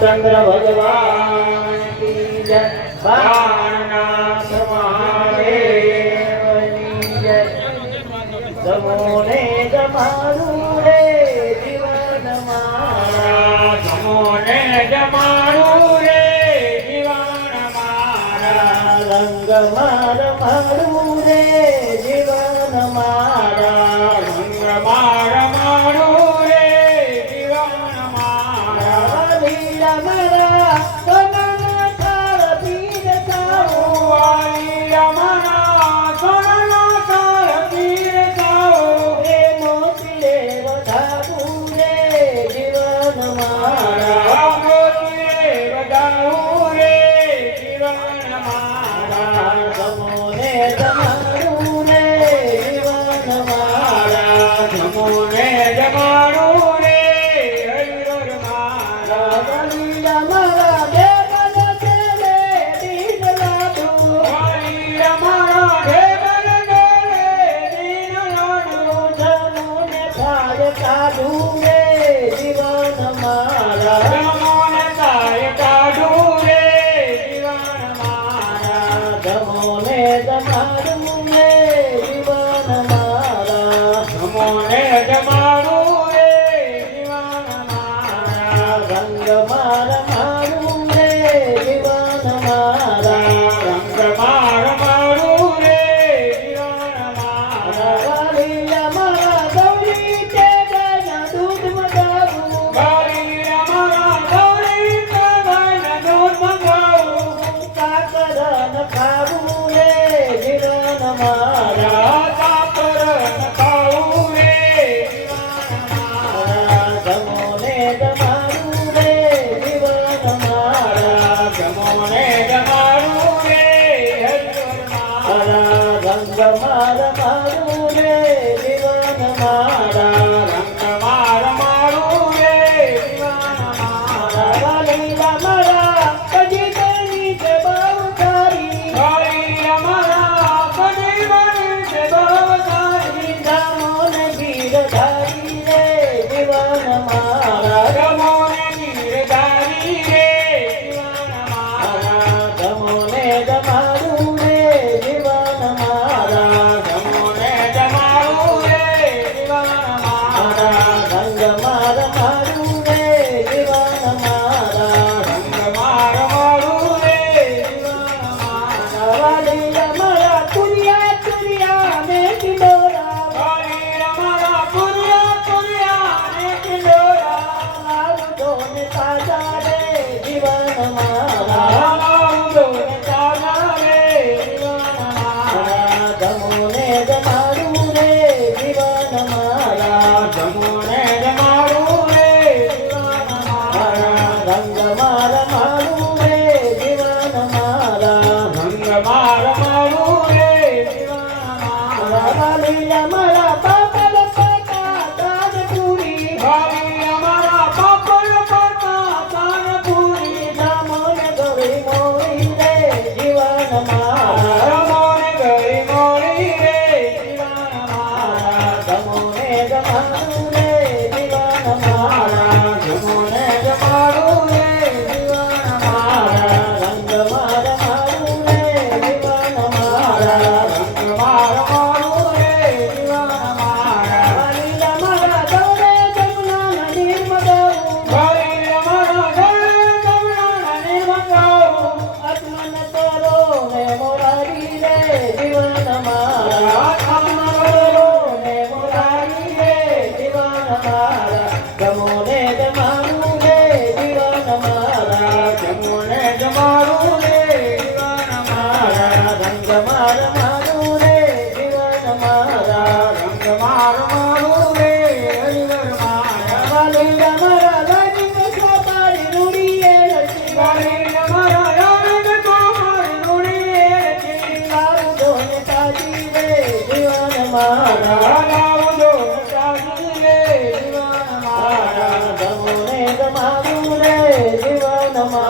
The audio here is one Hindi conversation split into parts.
चंद्र भगवान की जय। प्राणनाथ महादेव साधु में जीवन मारा।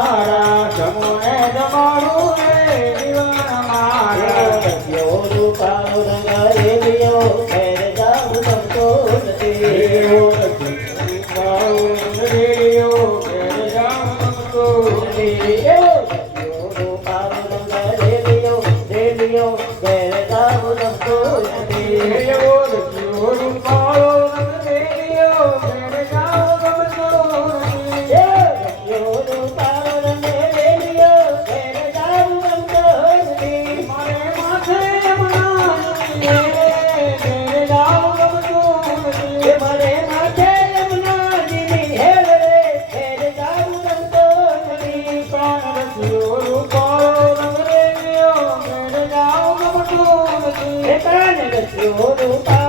তারা Eu, eu,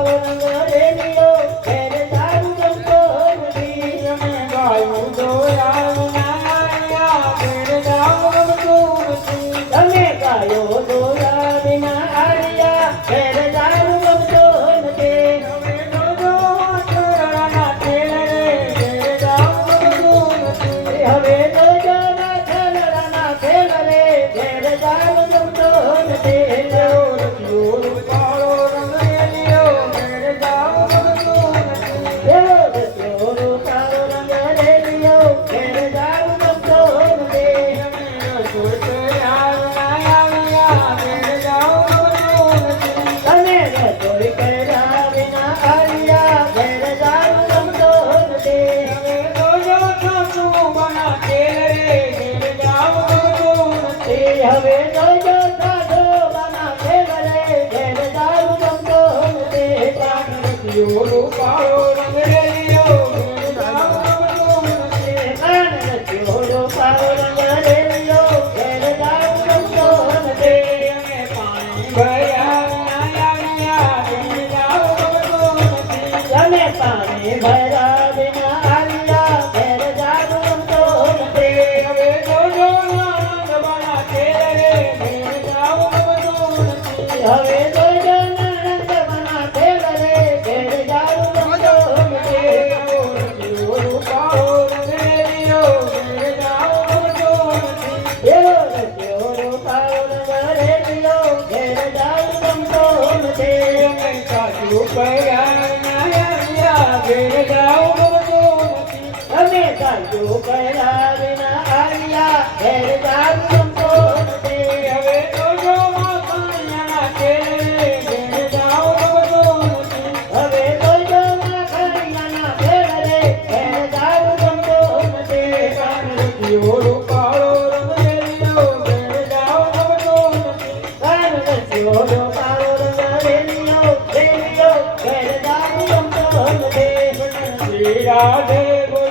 রাধে বল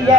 செய்ய